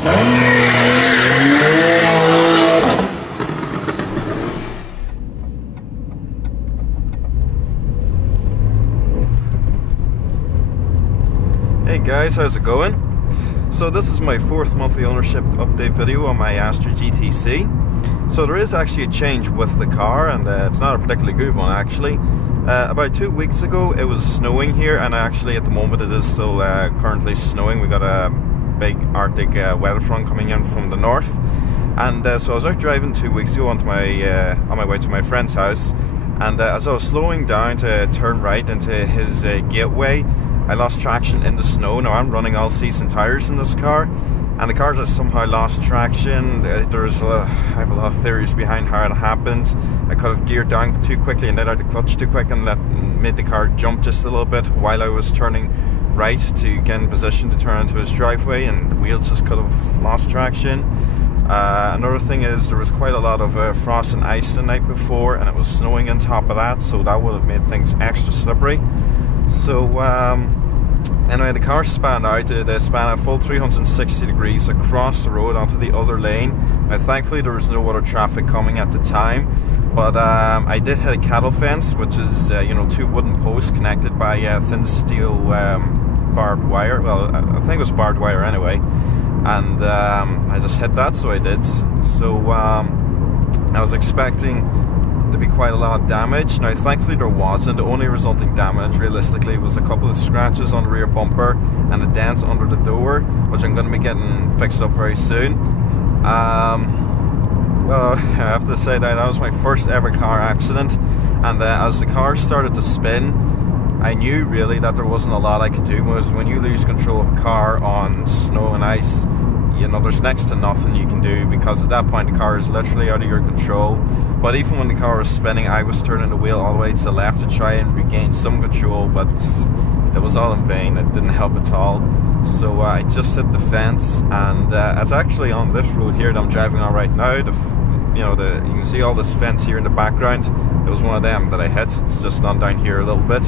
Hey guys, how's it going? So this is my 4th monthly ownership update video on my Astra GTC. So there is actually a change with the car, and it's not a particularly good one actually. About 2 weeks ago it was snowing here, and actually at the moment it is still currently snowing. We got a big Arctic weather front coming in from the north, and so I was out driving 2 weeks ago on my way to my friend's house, and as I was slowing down to turn right into his gateway, I lost traction in the snow. Now I'm running all-season tyres in this car, and the car just somehow lost traction. I have a lot of theories behind how it happened. I could have geared down too quickly and let out the clutch too quick, and that made the car jump just a little bit while I was turning right to get in position to turn into his driveway, and the wheels just could have lost traction. Another thing is there was quite a lot of frost and ice the night before, and it was snowing on top of that, so that would have made things extra slippery. So anyway, the car span out. They span a full 360 degrees across the road onto the other lane. Now thankfully there was no other traffic coming at the time, but I did hit a cattle fence, which is you know, 2 wooden posts connected by thin steel barbed wire. Well, I think it was barbed wire anyway, and I just hit that, so I did. So I was expecting to be quite a lot of damage. Now thankfully there wasn't. The only resulting damage realistically was a couple of scratches on the rear bumper and a dent under the door, which I'm going to be getting fixed up very soon. Well, I have to say that was my first ever car accident, and as the car started to spin, I knew really that there wasn't a lot I could do. Because when you lose control of a car on snow and ice, you know, there's next to nothing you can do, because at that point the car is literally out of your control. But even when the car was spinning, I was turning the wheel all the way to the left to try and regain some control, but it was all in vain. It didn't help at all. So I just hit the fence, and it's actually on this road here that I'm driving on right now. You can see all this fence here in the background. It was one of them that I hit. It's just on down here a little bit.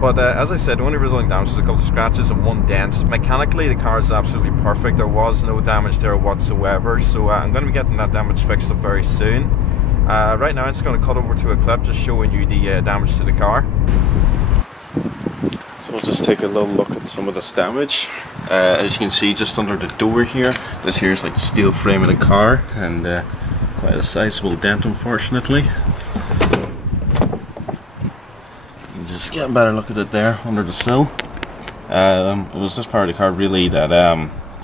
But as I said, the only resulting damage was a couple of scratches and 1 dent. Mechanically, the car is absolutely perfect. There was no damage there whatsoever. So I'm going to be getting that damage fixed up very soon. Right now, I'm just going to cut over to a clip just showing you the damage to the car. So we'll just take a little look at some of this damage. As you can see, just under the door here, this here is like the steel frame of the car, and quite a sizable dent, unfortunately. Just get a better look at it there under the sill. It was this part of the car really that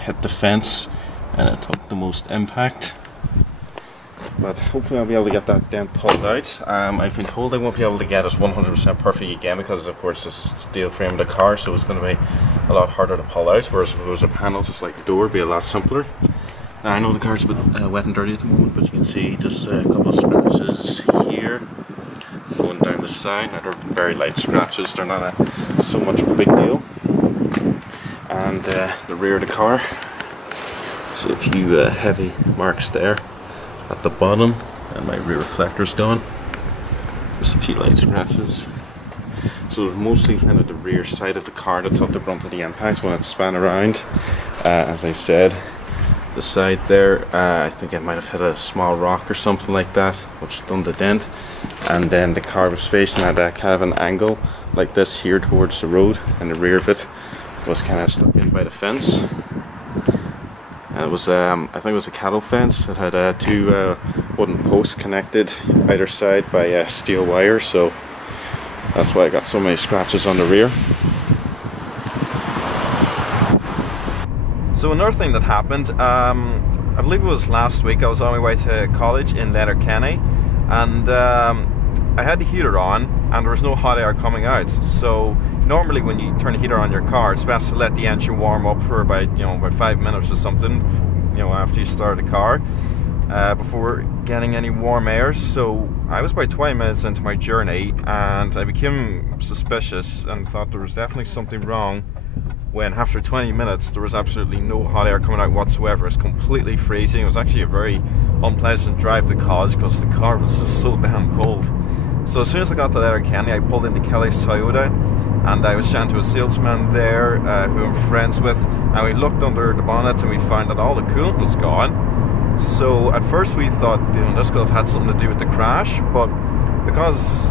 hit the fence, and it took the most impact. But hopefully I'll be able to get that dent pulled out. I've been told I won't be able to get it 100% perfect again, because of course this is the steel frame of the car, so it's going to be a lot harder to pull out, whereas if it was a panel just like the door, it'd be a lot simpler. Now I know the car's a bit wet and dirty at the moment, but you can see just a couple of scratches here going down the side. Now they're very light scratches, they're not so much of a big deal. And the rear of the car, so a few heavy marks there at the bottom, and my rear reflector's gone. Just a few light scratches. So it's mostly kind of the rear side of the car that took the brunt of the impact when it span around. As I said, the side there, I think it might have hit a small rock or something like that, which done the dent. And then the car was facing at a kind of an angle like this here towards the road, and the rear of it was kind of stuck in by the fence. And it was, I think it was a cattle fence. It had 2 wooden posts connected either side by steel wire, so that's why I got so many scratches on the rear. So another thing that happened, I believe it was last week, I was on my way to college in Letterkenny, and I had the heater on and there was no hot air coming out. So normally when you turn the heater on your car, it's best to let the engine warm up for about, about 5 minutes or something, after you start the car, before getting any warm air. So I was about 20 minutes into my journey, and I became suspicious and thought there was definitely something wrong, when after 20 minutes there was absolutely no hot air coming out whatsoever. It's completely freezing. It was actually a very unpleasant drive to college because the car was just so damn cold. So as soon as I got to Letterkenny, I pulled into Kelly's Toyota, and I was chatting to a salesman there who I'm friends with, and we looked under the bonnet and we found that all the coolant was gone. So at first we thought, you know, this could have had something to do with the crash, but because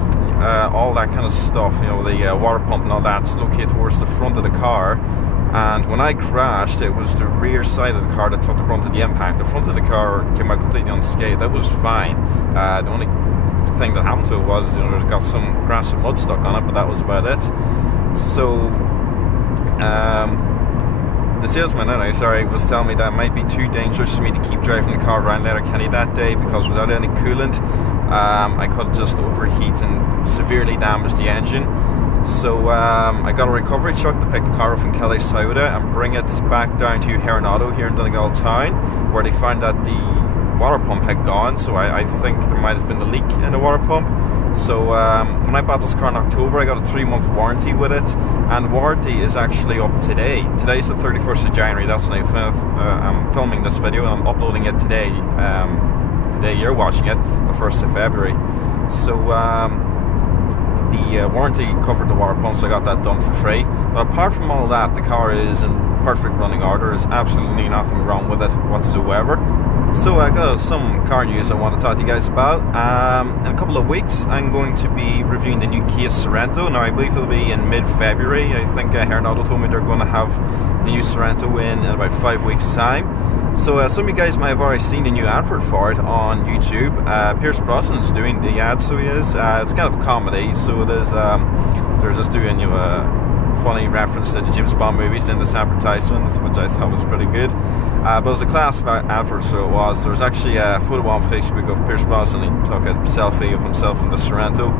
all that kind of stuff, you know, the water pump and all that's located towards the front of the car, and when I crashed, it was the rear side of the car that took the brunt of the impact. The front of the car came out completely unscathed. That was fine. The only thing that happened to it was, you know, it got some grass and mud stuck on it, but that was about it. So the salesman, was telling me that it might be too dangerous for me to keep driving the car around Letterkenny that day, because without any coolant, I could just overheat and severely damage the engine. So I got a recovery truck to pick the car up from Kelly Toyota and bring it back down to Sorento here in Donegal town, where they found that the water pump had gone. So I think there might have been a leak in the water pump. So when I bought this car in October, I got a 3-month warranty with it, and warranty is actually up today. Today's the 31st of January. That's when I'm filming this video, and I'm uploading it today. The day you're watching it, the 1st of February. So the warranty covered the water pump, so I got that done for free. But apart from all that, the car is in perfect running order. There's absolutely nothing wrong with it whatsoever. So I got some car news I want to talk to you guys about. In a couple of weeks, I'm going to be reviewing the new Kia Sorento. Now I believe it'll be in mid-February. I think Sorento told me they're going to have the new Sorento in about 5 weeks' time. So some of you guys might have already seen the new advert for it on YouTube. Pierce Brosnan's doing the ad, so he is. It's kind of a comedy, so it is. They're just doing, you know, a funny reference to the James Bond movies in this advertisement, which I thought was pretty good. But it was a class advert, so it was. There was actually a photo on Facebook of Pierce Brosnan. He took a selfie of himself in the Sorento.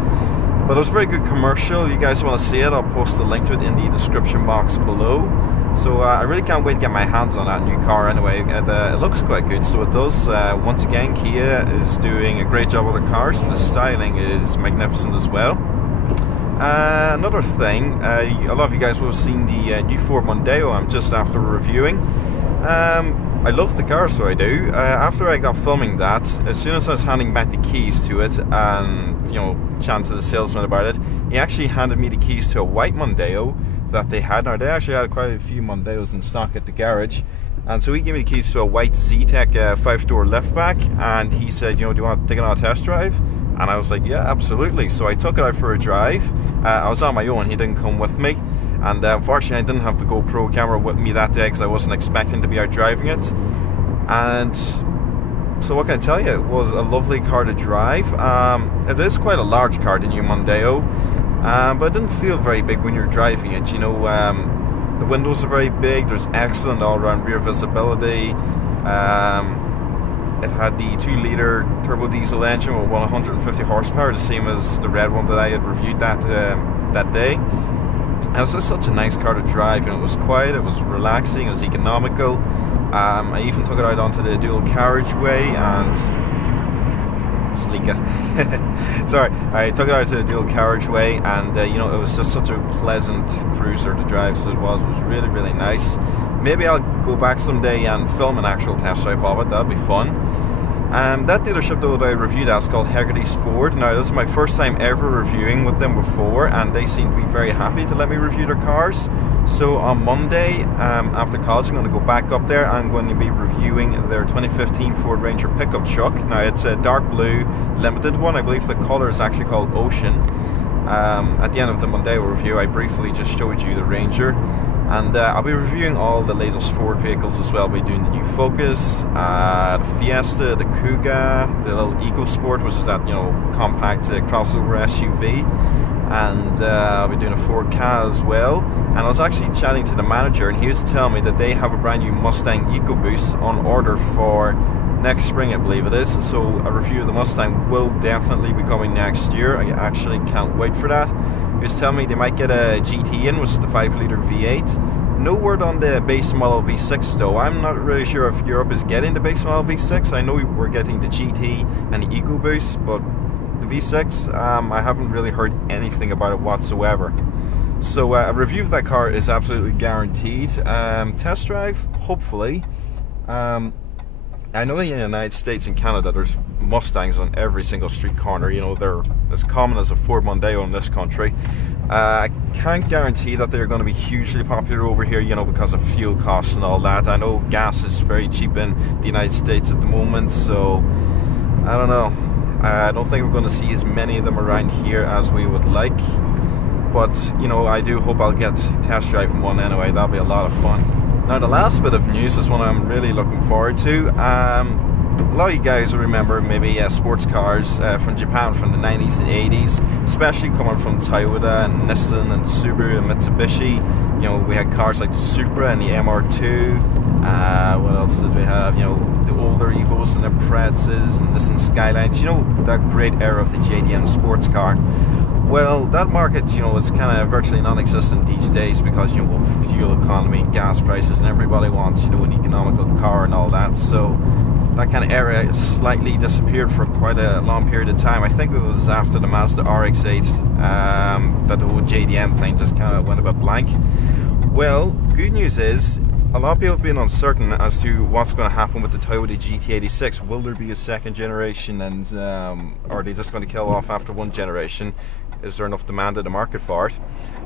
But it was a very good commercial. If you guys want to see it, I'll post a link to it in the description box below. So I really can't wait to get my hands on that new car anyway. It looks quite good, so it does. Once again, Kia is doing a great job with the cars, and the styling is magnificent as well. Another thing, a lot of you guys will have seen the new Ford Mondeo I'm just after reviewing. I love the car, so I do. After I got filming that, as soon as I was handing back the keys to it and, you know, chatting to the salesman about it, he actually handed me the keys to a white Mondeo that they had. Now, they actually had quite a few Mondeos in stock at the garage, and so he gave me the keys to a white C-Tech 5-door liftback, and he said, you know, do you want to take it on a test drive? And I was like, yeah, absolutely. So I took it out for a drive. I was on my own, he didn't come with me, and unfortunately I didn't have the GoPro camera with me that day because I wasn't expecting to be out driving it. And so what can I tell you, it was a lovely car to drive. It is quite a large car, the new Mondeo, but it didn't feel very big when you're driving it. You know, the windows are very big, there's excellent all-round rear visibility. It had the 2-litre turbo diesel engine with 150 horsepower, the same as the red one that I had reviewed that day. And it was just such a nice car to drive, and it was quiet, it was relaxing, it was economical. I even took it out onto the dual carriageway and... Sorry, I took it out to the dual carriageway, and you know, it was just such a pleasant cruiser to drive, so it was really, really nice. Maybe I'll go back someday and film an actual test drive of it, that'd be fun. That dealership though that I reviewed at is called Hegarty's Ford. Now this is my first time ever reviewing with them before, and they seem to be very happy to let me review their cars. So on Monday, after college, I'm going to go back up there. I'm going to be reviewing their 2015 Ford Ranger pickup truck. Now it's a dark blue limited one. I believe the colour is actually called Ocean. At the end of the Mondeo review, I briefly just showed you the Ranger, and I'll be reviewing all the latest Ford vehicles as well. I'll be doing the new Focus, the Fiesta, the Kuga, the little EcoSport, which is that, you know, compact crossover SUV, and I'll be doing a Ford Ka as well. And I was actually chatting to the manager, and he was telling me that they have a brand new Mustang EcoBoost on order for next spring, I believe it is. So a review of the Mustang will definitely be coming next year. I actually can't wait for that. He was telling me they might get a GT in, which is the 5-litre V8. No word on the base model V6 though. I'm not really sure if Europe is getting the base model V6. I know we're getting the GT and the EcoBoost, but the V6, I haven't really heard anything about it whatsoever. So a review of that car is absolutely guaranteed. Test drive, hopefully. I know in the United States and Canada there's Mustangs on every single street corner. You know, they're as common as a Ford Mondeo in this country. I can't guarantee that they're going to be hugely popular over here, you know, because of fuel costs and all that. I know gas is very cheap in the United States at the moment, so I don't know. I don't think we're going to see as many of them around here as we would like. But, you know, I do hope I'll get test driving one anyway. That'll be a lot of fun. Now, the last bit of news is one I'm really looking forward to. A lot of you guys will remember maybe sports cars from Japan from the 90s and 80s, especially coming from Toyota and Nissan and Subaru and Mitsubishi. You know, we had cars like the Supra and the MR2. What else did we have? You know, the older Evos and the Prezas and Nissan Skylines. You know, that great era of the JDM sports car. Well, that market, you know, is kind of virtually non-existent these days because, you know, of fuel economy and gas prices, and everybody wants, you know, an economical car and all that. So that kind of era has slightly disappeared for quite a long period of time. I think it was after the Mazda RX-8 that the whole JDM thing just kind of went a bit blank. Well, good news is, a lot of people have been uncertain as to what's going to happen with the Toyota GT86. Will there be a second generation, and are they just going to kill off after one generation? Is there enough demand in the market for it?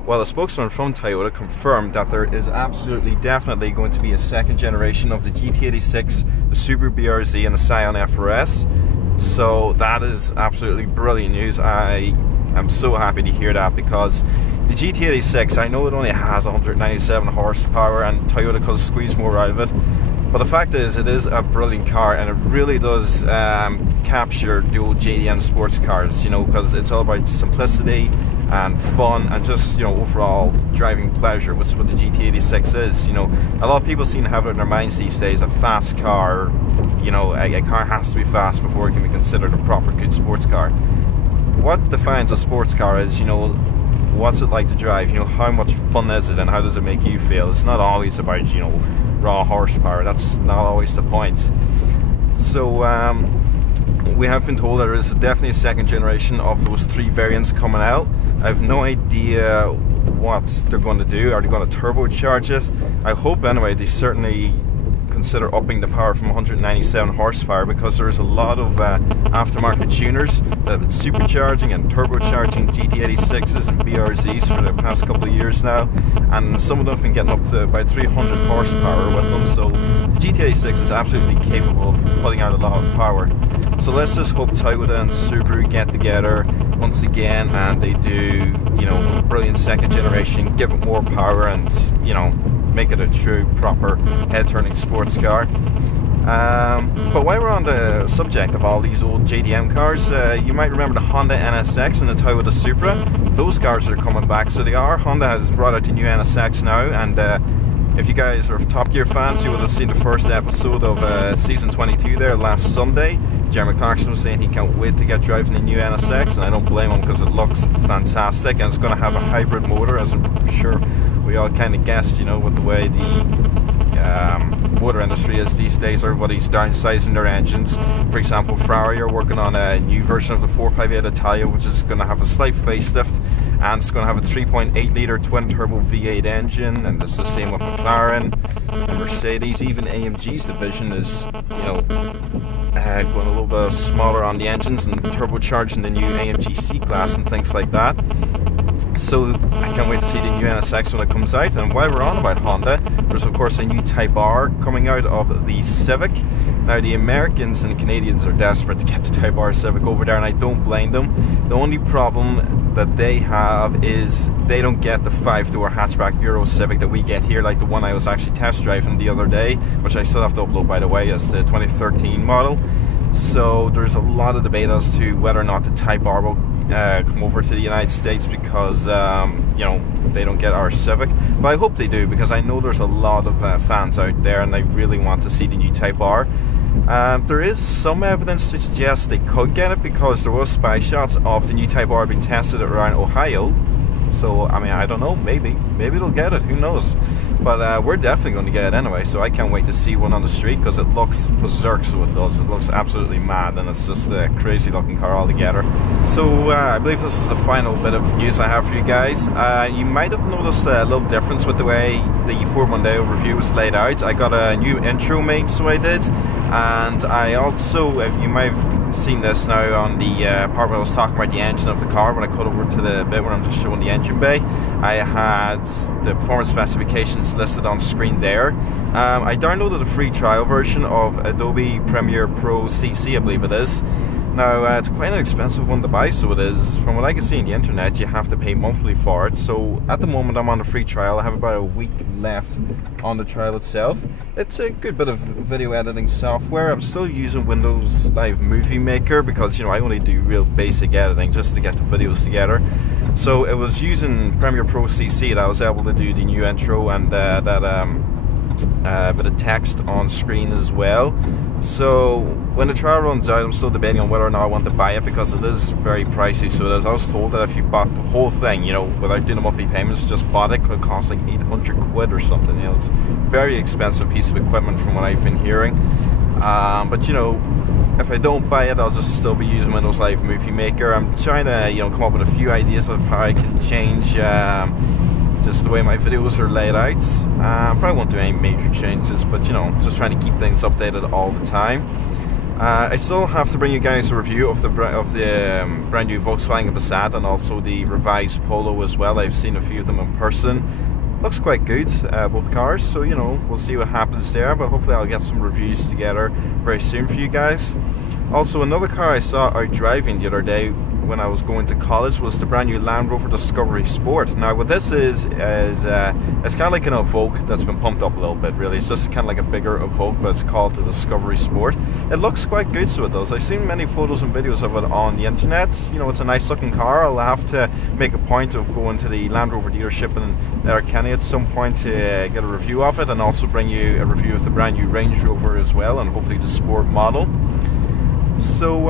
Well, a spokesman from Toyota confirmed that there is absolutely, definitely going to be a second generation of the GT86, the Subaru BRZ and the Scion FRS. So that is absolutely brilliant news. I am so happy to hear that, because the GT86, I know it only has 197 horsepower and Toyota could squeeze more out of it, but the fact is, it is a brilliant car, and it really does capture the old JDM sports cars, you know, because it's all about simplicity and fun and just, you know, overall driving pleasure, which is what the GT86 is. You know, a lot of people seem to have it in their minds these days, a fast car, you know, a car has to be fast before it can be considered a proper good sports car. What defines a sports car is, you know, what's it like to drive, you know, how much fun is it and how does it make you feel. It's not always about, you know, raw horsepower. That's not always the point. So we have been told there is definitely a second generation of those three variants coming out. I have no idea what they're going to do. Are they going to turbocharge it? I hope anyway they certainly consider upping the power from 197 horsepower, because there's a lot of aftermarket tuners that have been supercharging and turbocharging GT86s and BRZs for the past couple of years now, and some of them have been getting up to about 300 horsepower with them. So the GT86 is absolutely capable of putting out a lot of power. So let's just hope Toyota and Subaru get together once again and they do, you know, a brilliant second generation, give it more power, and, you know, make it a true, proper, head-turning sports car. But while we're on the subject of all these old JDM cars, you might remember the Honda NSX and the Toyota Supra. Those cars are coming back, so they are. Honda has brought out the new NSX now, and if you guys are Top Gear fans, you would have seen the first episode of Season 22 there last Sunday. Jeremy Clarkson was saying he can't wait to get driving the new NSX, and I don't blame him, because it looks fantastic, and it's going to have a hybrid motor, as I'm sure we all kind of guessed, you know, with the way the motor industry is these days. Everybody's downsizing their engines. For example, Ferrari are working on a new version of the 458 Italia, which is going to have a slight facelift, and it's going to have a 3.8 litre twin-turbo V8 engine, and it's the same with McLaren and Mercedes. Even AMG's division is, you know, going a little bit smaller on the engines and turbocharging the new AMG C-Class and things like that. So I can't wait to see the new NSX when it comes out. And while we're on about Honda, there's of course a new Type R coming out of the Civic. Now the Americans and the Canadians are desperate to get the Type R Civic over there, and I don't blame them. The only problem that they have is they don't get the 5-door hatchback Euro Civic that we get here, like the one I was actually test driving the other day, which I still have to upload, by the way, as the 2013 model. So there's a lot of debate as to whether or not the Type R will come over to the United States, because you know, they don't get our Civic. But I hope they do, because I know there's a lot of fans out there and they really want to see the new Type R. There is some evidence to suggest they could get it, because there was spy shots of the new Type R being tested around Ohio. So I mean, I don't know, maybe they'll get it, who knows. But we're definitely going to get it anyway, so I can't wait to see one on the street, because it looks berserk, so it does. It looks absolutely mad, and it's just a crazy looking car altogether. So I believe this is the final bit of news I have for you guys. You might have noticed a little difference with the way the Ford Mondeo review was laid out. I got a new intro made, so I did, and I also, you might have seen this now on the part where I was talking about the engine of the car. When I cut over to the bit where I'm just showing the engine bay, I had the performance specifications listed on screen there. I downloaded a free trial version of Adobe Premiere Pro CC, I believe it is. Now, it's quite an expensive one to buy, so it is. From what I can see on the internet, you have to pay monthly for it. So at the moment I'm on a free trial. I have about a week left on the trial itself. It's a good bit of video editing software. I'm still using Windows Live Movie Maker because, you know, I only do real basic editing just to get the videos together. So it was using Premiere Pro CC that I was able to do the new intro and that bit of text on screen as well. So when the trial runs out, I'm still debating on whether or not I want to buy it, because it is very pricey. So as I was told that if you bought the whole thing, you know, without doing the monthly payments, just bought it, could cost like 800 quid or something. You know, it's a very expensive piece of equipment from what I've been hearing. But you know, if I don't buy it, I'll just still be using Windows Live Movie Maker. I'm trying to, you know, come up with a few ideas of how I can change just the way my videos are laid out. Probably won't do any major changes, but you know, just trying to keep things updated all the time. I still have to bring you guys a review of the brand new Volkswagen Passat and also the revised Polo as well. I've seen a few of them in person. Looks quite good, both cars, so you know, we'll see what happens there, but hopefully I'll get some reviews together very soon for you guys. Also, another car I saw out driving the other day when I was going to college was the brand new Land Rover Discovery Sport. Now what this is it's kind of like an Evoque that's been pumped up a little bit, really. It's just kind of like a bigger Evoque, but it's called the Discovery Sport. It looks quite good, so it does. I've seen many photos and videos of it on the internet. You know, it's a nice looking car. I'll have to make a point of going to the Land Rover dealership in Letterkenny at some point to get a review of it, and also bring you a review of the brand new Range Rover as well, and hopefully the Sport model. So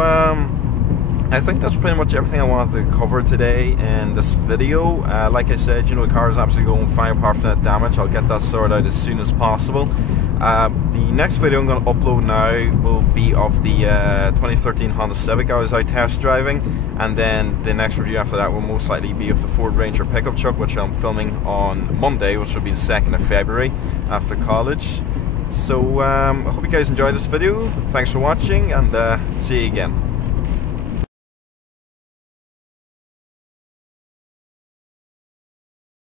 I think that's pretty much everything I wanted to cover today in this video. Like I said, you know, the car is absolutely going fine apart from that damage. I'll get that sorted out as soon as possible. The next video I'm going to upload now will be of the 2013 Honda Civic I was out test driving, and then the next review after that will most likely be of the Ford Ranger pickup truck, which I'm filming on Monday, which will be the 2nd of February after college. So I hope you guys enjoyed this video. Thanks for watching, and see you again.